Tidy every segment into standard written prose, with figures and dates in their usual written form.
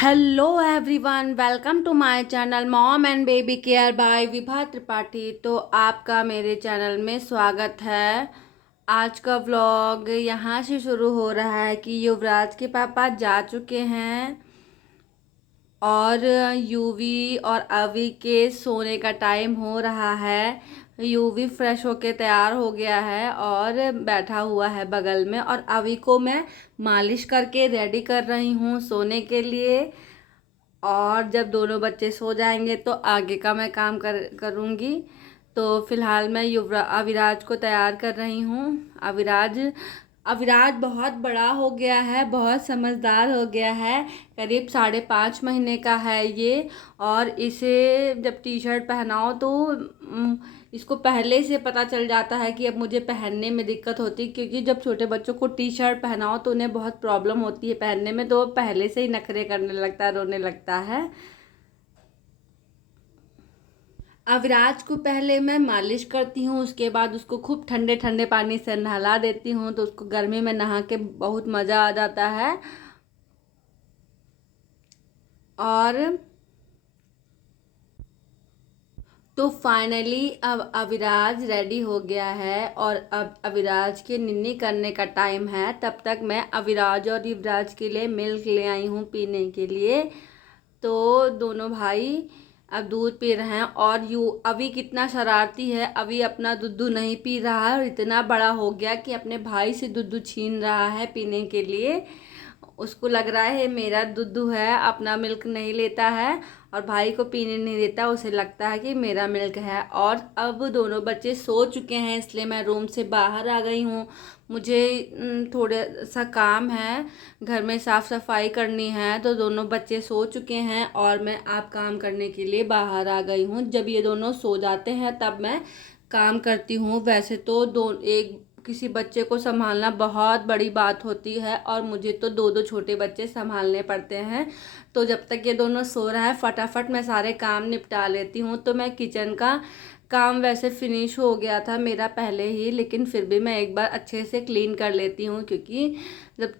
Hello everyone, welcome to my channel mom and baby care by Vibha Tripathi. तो आपका मेरे channel में स्वागत है। आज का व्लॉग यहाँ से शुरू हो रहा है कि युवराज के पापा जा चुके हैं और यूवी और अवी के सोने का टाइम हो रहा है। यूवी फ्रेश होके तैयार हो गया है और बैठा हुआ है बगल में, और अवी को मैं मालिश करके रेडी कर रही हूँ सोने के लिए। और जब दोनों बच्चे सो जाएंगे तो आगे का मैं काम करूँगी। तो फिलहाल मैं अविराज को तैयार कर रही हूँ। अविराज अविराज बहुत बड़ा हो गया है, बहुत समझदार हो गया है। करीब 5.5 महीने का है ये। और इसे जब टी शर्ट पहनाओ तो इसको पहले से पता चल जाता है कि अब मुझे पहनने में दिक्कत होती है, क्योंकि जब छोटे बच्चों को टी शर्ट पहनाओ तो उन्हें बहुत प्रॉब्लम होती है पहनने में, तो वो पहले से ही नखरे करने लगता है, रोने लगता है। अविराज को पहले मैं मालिश करती हूँ, उसके बाद उसको खूब ठंडे ठंडे पानी से नहला देती हूँ, तो उसको गर्मी में नहा के बहुत मज़ा आ जाता है। और तो फाइनली अब अविराज रेडी हो गया है और अब अविराज के निन्नी करने का टाइम है। तब तक मैं अविराज और युवराज के लिए मिल्क ले आई हूँ पीने के लिए। तो दोनों भाई अब दूध पी रहे हैं। और अभी कितना शरारती है, अभी अपना दूध नहीं पी रहा है और इतना बड़ा हो गया कि अपने भाई से दूध छीन रहा है पीने के लिए। उसको लग रहा है मेरा दुद्धू है, अपना मिल्क नहीं लेता है और भाई को पीने नहीं देता, उसे लगता है कि मेरा मिल्क है। और अब दोनों बच्चे सो चुके हैं, इसलिए मैं रूम से बाहर आ गई हूँ। मुझे थोड़ा सा काम है, घर में साफ़ सफाई करनी है। तो दोनों बच्चे सो चुके हैं और मैं आप काम करने के लिए बाहर आ गई हूँ। जब ये दोनों सो जाते हैं तब मैं काम करती हूँ। वैसे तो दो एक किसी बच्चे को संभालना बहुत बड़ी बात होती है और मुझे तो दो दो छोटे बच्चे संभालने पड़ते हैं। तो जब तक ये दोनों सो रहा है फटाफट मैं सारे काम निपटा लेती हूँ। तो मैं किचन का काम वैसे फिनिश हो गया था मेरा पहले ही, लेकिन फिर भी मैं एक बार अच्छे से क्लीन कर लेती हूँ, क्योंकि जब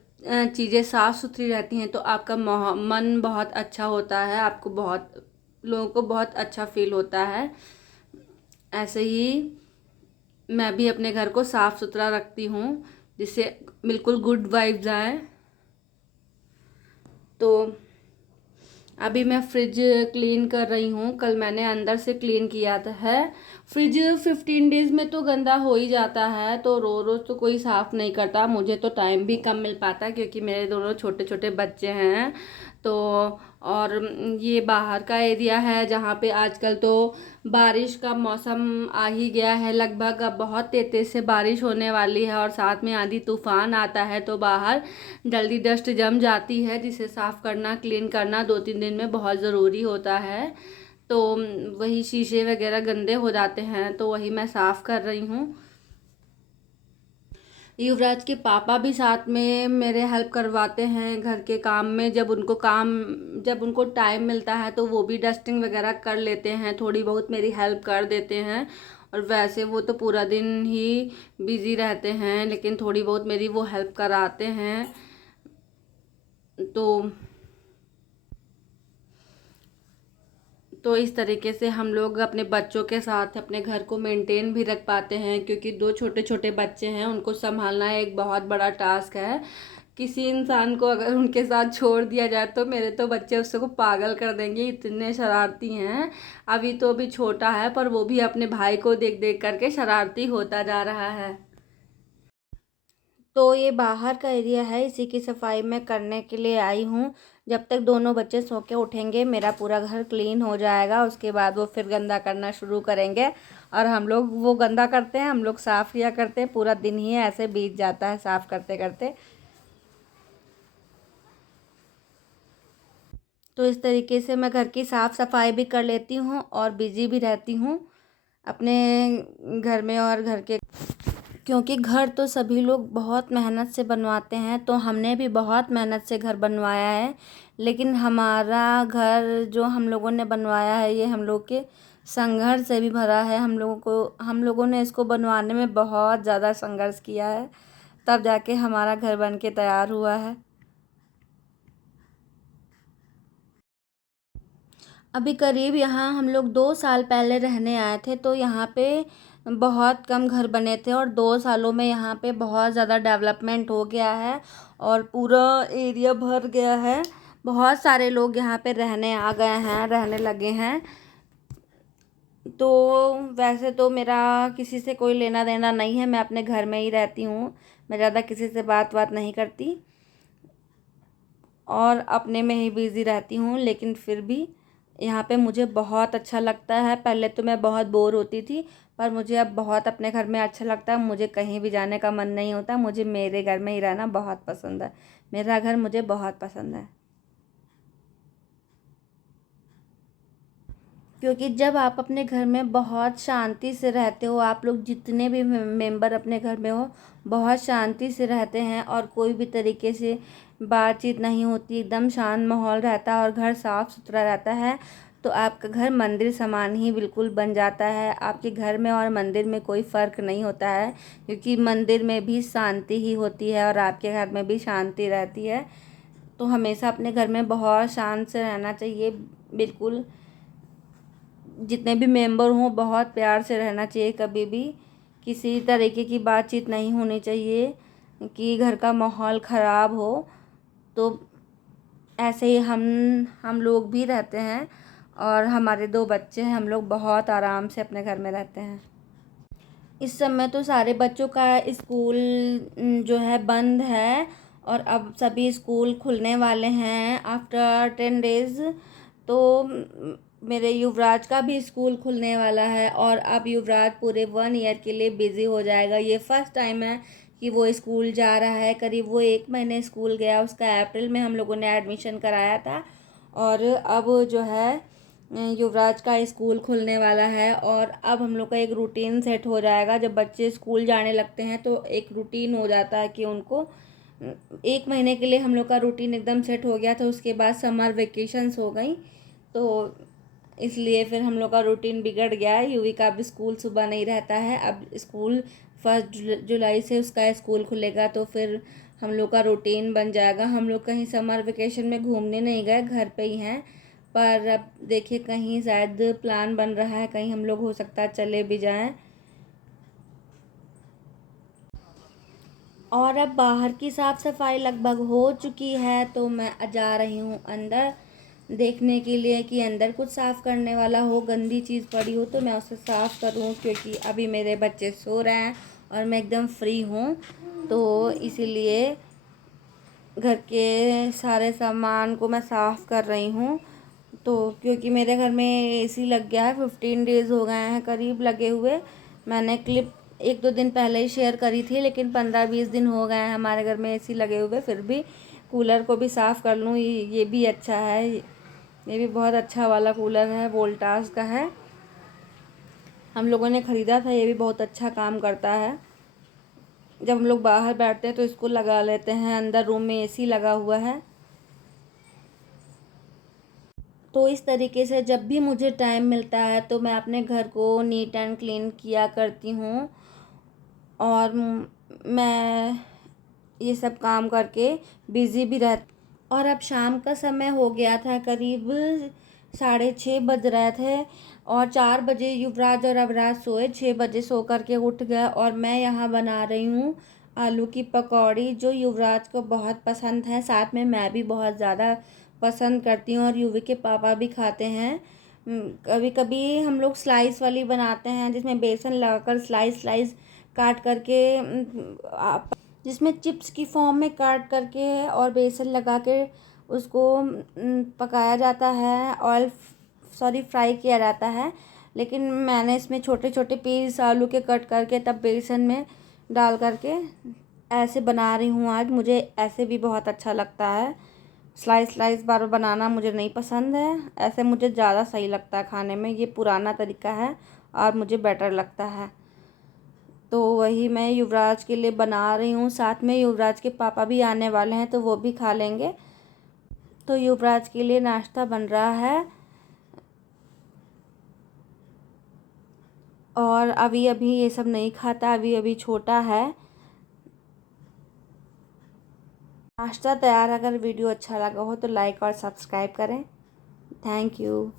चीज़ें साफ़ सुथरी रहती हैं तो आपका मन बहुत अच्छा होता है, आपको बहुत लोगों को बहुत अच्छा फील होता है। ऐसे ही मैं भी अपने घर को साफ़ सुथरा रखती हूँ, जिससे बिल्कुल गुड वाइब्स आए। तो अभी मैं फ्रिज क्लीन कर रही हूँ, कल मैंने अंदर से क्लीन किया था है। फ्रिज 15 डेज़ में तो गंदा हो ही जाता है, तो रोज़ रोज़ तो कोई साफ़ नहीं करता। मुझे तो टाइम भी कम मिल पाता क्योंकि मेरे दोनों छोटे छोटे बच्चे हैं। तो और ये बाहर का एरिया है जहाँ पे आजकल तो बारिश का मौसम आ ही गया है लगभग। अब बहुत तेज़ तेज़ से बारिश होने वाली है और साथ में आंधी तूफान आता है, तो बाहर जल्दी डस्ट जम जाती है, जिसे साफ़ करना क्लीन करना 2-3 दिन में बहुत ज़रूरी होता है। तो वही शीशे वगैरह गंदे हो जाते हैं, तो वही मैं साफ़ कर रही हूँ। युवराज के पापा भी साथ में मेरे हेल्प करवाते हैं घर के काम में। जब उनको टाइम मिलता है तो वो भी डस्टिंग वगैरह कर लेते हैं, थोड़ी बहुत मेरी हेल्प कर देते हैं। और वैसे वो तो पूरा दिन ही बिज़ी रहते हैं, लेकिन थोड़ी बहुत मेरी वो हेल्प कराते हैं। तो तो इस तरीके से हम लोग अपने बच्चों के साथ अपने घर को मेंटेन भी रख पाते हैं, क्योंकि दो छोटे छोटे बच्चे हैं, उनको संभालना एक बहुत बड़ा टास्क है। किसी इंसान को अगर उनके साथ छोड़ दिया जाए तो मेरे तो बच्चे उसको पागल कर देंगे, इतने शरारती हैं। अभी छोटा है पर वो भी अपने भाई को देख देख करके शरारती होता जा रहा है। तो ये बाहर का एरिया है, इसी की सफाई मैं करने के लिए आई हूँ। जब तक दोनों बच्चे सो के उठेंगे मेरा पूरा घर क्लीन हो जाएगा, उसके बाद वो फिर गंदा करना शुरू करेंगे। और हम लोग वो गंदा करते हैं, हम लोग साफ़ किया करते हैं, पूरा दिन ही ऐसे बीत जाता है साफ़ करते करते। तो इस तरीके से मैं घर की साफ़ सफाई भी कर लेती हूँ और बिज़ी भी रहती हूँ अपने घर में और घर के, क्योंकि घर तो सभी लोग बहुत मेहनत से बनवाते हैं। तो हमने भी बहुत मेहनत से घर बनवाया है, लेकिन हमारा घर जो हम लोगों ने बनवाया है ये हम लोग के संघर्ष से भी भरा है। हम लोगों ने इसको बनवाने में बहुत ज़्यादा संघर्ष किया है, तब जाके हमारा घर बन के तैयार हुआ है। अभी करीब यहाँ हम लोग 2 साल पहले रहने आए थे, तो यहाँ पे बहुत कम घर बने थे और 2 सालों में यहाँ पे बहुत ज़्यादा डेवलपमेंट हो गया है और पूरा एरिया भर गया है। बहुत सारे लोग यहाँ पे रहने आ गए हैं, रहने लगे हैं। तो वैसे तो मेरा किसी से कोई लेना देना नहीं है, मैं अपने घर में ही रहती हूँ। मैं ज़्यादा किसी से बात नहीं करती और अपने में ही बिज़ी रहती हूँ, लेकिन फिर भी यहाँ पे मुझे बहुत अच्छा लगता है। पहले तो मैं बहुत बोर होती थी, पर मुझे अब बहुत अपने घर में अच्छा लगता है। मुझे कहीं भी जाने का मन नहीं होता, मुझे मेरे घर में ही रहना बहुत पसंद है। मेरा घर मुझे बहुत पसंद है, क्योंकि जब आप अपने घर में बहुत शांति से रहते हो, आप लोग जितने भी मेंबर अपने घर में हो बहुत शांति से रहते हैं और कोई भी तरीके से बातचीत नहीं होती, एकदम शांत माहौल रहता है और घर साफ़ सुथरा रहता है, तो आपका घर मंदिर समान ही बिल्कुल बन जाता है। आपके घर में और मंदिर में कोई फ़र्क नहीं होता है, क्योंकि मंदिर में भी शांति ही होती है और आपके घर में भी शांति रहती है। तो हमेशा अपने घर में बहुत शांत से रहना चाहिए। बिल्कुल जितने भी मेंबर हों बहुत प्यार से रहना चाहिए। कभी भी किसी तरीके की बातचीत नहीं होनी चाहिए कि घर का माहौल ख़राब हो। तो ऐसे ही हम लोग भी रहते हैं और हमारे 2 बच्चे हैं। हम लोग बहुत आराम से अपने घर में रहते हैं। इस समय तो सारे बच्चों का स्कूल जो है बंद है और अब सभी स्कूल खुलने वाले हैं आफ्टर 10 डेज़। तो मेरे युवराज का भी स्कूल खुलने वाला है और अब युवराज पूरे 1 ईयर के लिए बिज़ी हो जाएगा। ये फर्स्ट टाइम है कि वो स्कूल जा रहा है। करीब वो 1 महीने स्कूल गया, उसका अप्रैल में हम लोगों ने एडमिशन कराया था और अब जो है युवराज का स्कूल खुलने वाला है और अब हम लोग का एक रूटीन सेट हो जाएगा। जब बच्चे स्कूल जाने लगते हैं तो एक रूटीन हो जाता है कि उनको 1 महीने के लिए हम लोग का रूटीन एकदम सेट हो गया था। उसके बाद समर वेकेशंस हो गई, तो इसलिए फिर हम लोग का रूटीन बिगड़ गया है। यूवी का अब स्कूल सुबह नहीं रहता है। अब स्कूल 1 जुलाई से उसका स्कूल खुलेगा, तो फिर हम लोग का रूटीन बन जाएगा। हम लोग कहीं समर वेकेशन में घूमने नहीं गए, घर पे ही हैं। पर अब देखिए कहीं शायद प्लान बन रहा है, कहीं हम लोग हो सकता है चले भी जाएं। और अब बाहर की साफ़ सफाई लगभग हो चुकी है, तो मैं जा रही हूँ अंदर देखने के लिए कि अंदर कुछ साफ़ करने वाला हो, गंदी चीज़ पड़ी हो तो मैं उसे साफ़ करूँ, क्योंकि अभी मेरे बच्चे सो रहे हैं और मैं एकदम फ्री हूँ। तो इसीलिए घर के सारे सामान को मैं साफ़ कर रही हूँ। तो क्योंकि मेरे घर में एसी लग गया है, 15 डेज़ हो गए हैं करीब लगे हुए। मैंने क्लिप 1-2 दिन पहले ही शेयर करी थी, लेकिन 15-20 दिन हो गए हैं हमारे घर में एसी लगे हुए। फिर भी कूलर को भी साफ़ कर लूँ, ये भी अच्छा है। ये भी बहुत अच्छा वाला कूलर है, वोल्टास का है। हम लोगों ने ख़रीदा था, ये भी बहुत अच्छा काम करता है। जब हम लोग बाहर बैठते हैं तो इसको लगा लेते हैं, अंदर रूम में एसी लगा हुआ है। तो इस तरीके से जब भी मुझे टाइम मिलता है तो मैं अपने घर को नीट एंड क्लीन किया करती हूँ और मैं ये सब काम करके बिज़ी भी और अब शाम का समय हो गया था, करीब 6:30 बज रहे थे और 4 बजे युवराज और अवराज सोए। 6 बजे सो कर के उठ गए और मैं यहाँ बना रही हूँ आलू की पकौड़ी, जो युवराज को बहुत पसंद है। साथ में मैं भी बहुत ज़्यादा पसंद करती हूँ और युवी के पापा भी खाते हैं। कभी कभी हम लोग स्लाइस वाली बनाते हैं, जिसमें बेसन लगाकर स्लाइस स्लाइस काट करके जिसमें चिप्स की फॉर्म में काट करके और बेसन लगा के उसको पकाया जाता है, फ्राई किया जाता है। लेकिन मैंने इसमें छोटे छोटे पीस आलू के कट करके तब बेसन में डाल करके ऐसे बना रही हूँ आज। मुझे ऐसे भी बहुत अच्छा लगता है। स्लाइस स्लाइस बार बनाना मुझे नहीं पसंद है, ऐसे मुझे ज़्यादा सही लगता है खाने में। ये पुराना तरीका है और मुझे बेटर लगता है। तो वही मैं युवराज के लिए बना रही हूँ। साथ में युवराज के पापा भी आने वाले हैं, तो वो भी खा लेंगे। तो युवराज के लिए नाश्ता बन रहा है और अभी अभी ये सब नहीं खाता, अभी अभी छोटा है। नाश्ता तैयार। अगर वीडियो अच्छा लगा हो तो लाइक और सब्सक्राइब करें। Thank you.